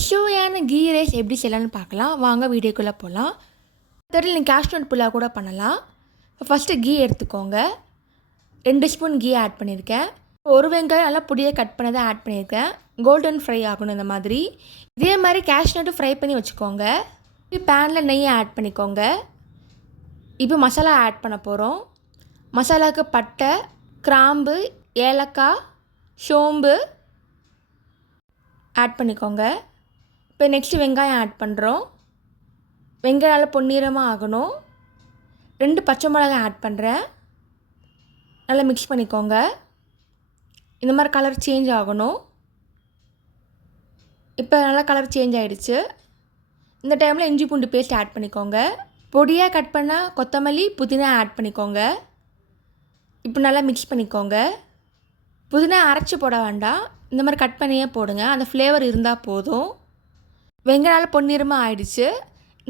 சுவையான key rice எப்படி செய்யலாம்னு பார்க்கலாம். வாங்க வீடியோக்குள்ளே போகலாம் தெரியல நீங்கள் கேஷ்நட் புல்லாக கூட பண்ணலாம். ஃபஸ்ட்டு கீ எடுத்துக்கோங்க. ரெண்டு ஸ்பூன் கீ ஆட் பண்ணியிருக்கேன். ஒரு வெங்காயம் நல்லா பொடியாக கட் பண்ணதை ஆட் பண்ணியிருக்கேன். கோல்டன் ஃப்ரை ஆகணும் இந்த மாதிரி. இதே மாதிரி கேஷ்நட்டு ஃப்ரை பண்ணி வச்சுக்கோங்க. பேனில் நெய்யை ஆட் பண்ணிக்கோங்க. இப்போ மசாலா ஆட் பண்ண போகிறோம் மசாலாவுக்கு பட்டை கிராம்பு ஏலக்காய் சோம்பு ஆட் பண்ணிக்கோங்க. இப்போ நெக்ஸ்ட்டு வெங்காயம் ஆட் பண்ணுறோம். வெங்காயம் நல்லா பொன்னிறமாக ஆகணும். ரெண்டு பச்சை மிளகாய் ஆட் பண்ணுறேன். நல்லா மிக்ஸ் பண்ணிக்கோங்க. இந்த மாதிரி கலர் சேஞ்ச் ஆகணும். இப்போ நல்லா கலர் சேஞ்ச் ஆகிடுச்சு இந்த டைமில் இஞ்சி பூண்டு பேஸ்ட் ஆட் பண்ணிக்கோங்க. பொடியாக கட் பண்ணால் கொத்தமல்லி புதினா ஆட் பண்ணிக்கோங்க. இப்போ நல்லா மிக்ஸ் பண்ணிக்கோங்க. புதினா அரைச்சி போட வேண்டாம். இந்த மாதிரி கட் பண்ணியே போடுங்க. அந்த ஃப்ளேவர் இருந்தால் போதும். வெங்காயம் பொன்னிறமாக ஆயிடுச்சு.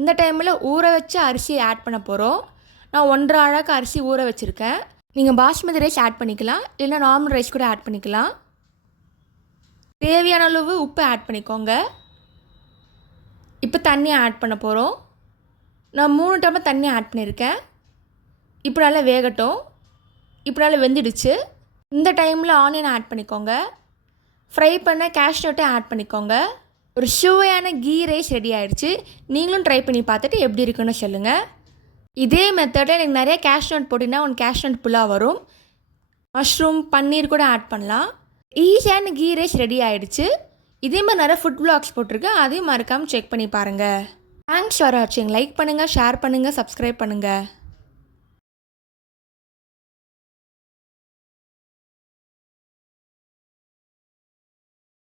இந்த டைமில் ஊற வச்சு அரிசியை ஆட் பண்ண போகிறோம் நான் ஒன்றரை அழகு அரிசி ஊற வச்சுருக்கேன். நீங்கள் பாஸ்மதி ரைஸ் ஆட் பண்ணிக்கலாம். இல்லைன்னா நார்மல் ரைஸ் கூட ஆட் பண்ணிக்கலாம். தேவையான அளவு உப்பு ஆட் பண்ணிக்கோங்க. இப்போ தண்ணி ஆட் பண்ண போகிறோம் நான் மூணு டம்ளர் தண்ணி ஆட் பண்ணியிருக்கேன் இப்போ நல்லா வேகட்டும். இப்போ நல்லா வெந்துடுச்சு. இந்த டைமில் ஆனியன் ஆட் பண்ணிக்கோங்க. ஃப்ரை பண்ண கேஷ்நட்டை ஆட் பண்ணிக்கோங்க. ஒரு சுவையான கீ ரைஸ் ரெடி ஆயிடுச்சு நீங்களும் ட்ரை பண்ணி பார்த்துட்டு எப்படி இருக்குன்னு சொல்லுங்கள் இதே மெத்தடில் எனக்கு நிறைய கேஷ்நட் போட்டிங்கன்னா உன் கேஷ்நட் புல்லாக வரும். மஷ்ரூம் பன்னீர் கூட ஆட் பண்ணலாம். ஈஸியான கீ ரைஸ் ரெடி ஆயிடுச்சு இதே மாதிரி நிறைய ஃபுட் பிளாக்ஸ் போட்டிருக்கேன். அதையும் மறக்காமல் செக் பண்ணி பாருங்கள் தேங்க்ஸ் ஃபார் வாட்சிங் லைக் பண்ணுங்கள் ஷேர் பண்ணுங்கள் சப்ஸ்கிரைப் பண்ணுங்கள்